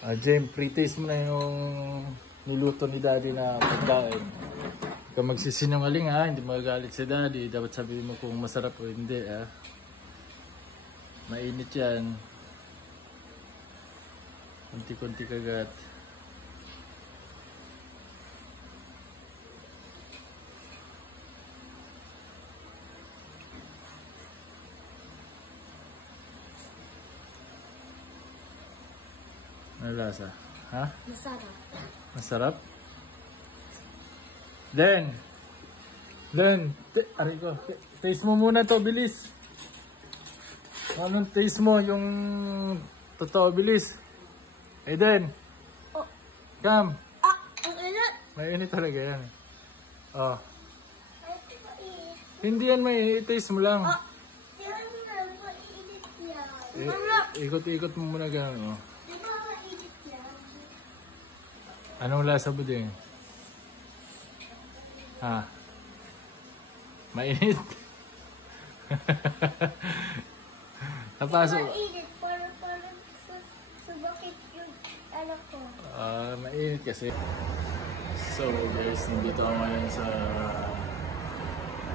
Jem, pre-taste mo na yung niluto ni daddy na pagkain. Kung magsisinungaling ha, hindi magagalit si daddy. Dapat sabihin mo kung masarap o hindi ha. Mainit yan. Kunti-kunti kagat. Ano lasa? Ha? Masarap. Masarap? Len! Aray ko. Taste mo muna to, bilis. Anong taste mo? Yung totoo, bilis. Eden! Oh. Come! Ah! Ang init! Mainit talaga yan. Oh. Ay, mainit. Hindi yan may taste mo lang. Ah! Tiyan mo na, mainit yan. Ikot-ikot mo muna gano'n. Oh. Di ba mainit yan? Anong lasa mo din? Ha? Mainit? Napasok. Mainit. Parang subakit yung anak ko. Mainit kasi. So guys, nandito ako ngayon sa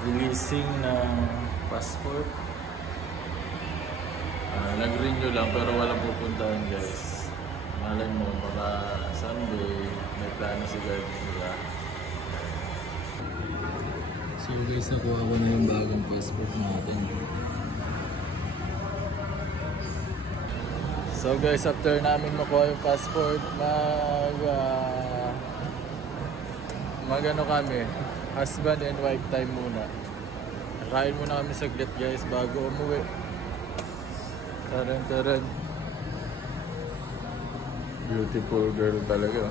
releasing ng passport. Nag-renew lang pero walang pupuntahan guys. Malay mo, baka Sunday may plano si God nila. So guys, nakuha ko na yung bagong passport natin. So guys, after namin makuha yung passport, mag-ano kami, husband and wife time muna. Kain muna kami saglit guys bago umuwi. Taran. Beautiful girl talaga.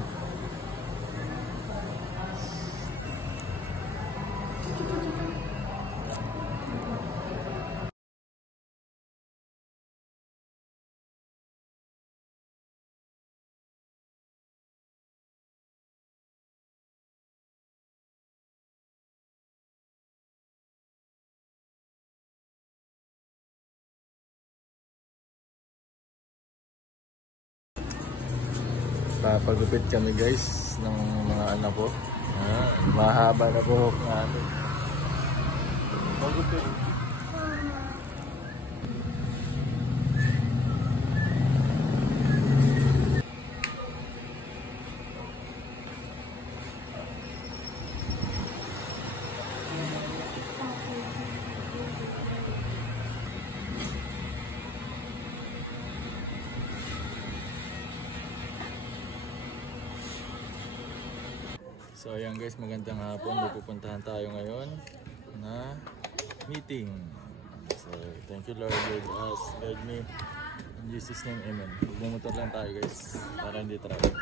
Papagupit kami guys ng mga anak ko. Mahaba na buhok namin. Pagupit. So ayan guys, magandang hapon. Pupuntahan tayo ngayon na meeting. So thank you Lord, guide us, guide me. In Jesus name, amen. Magmumotor lang tayo guys para hindi traffic.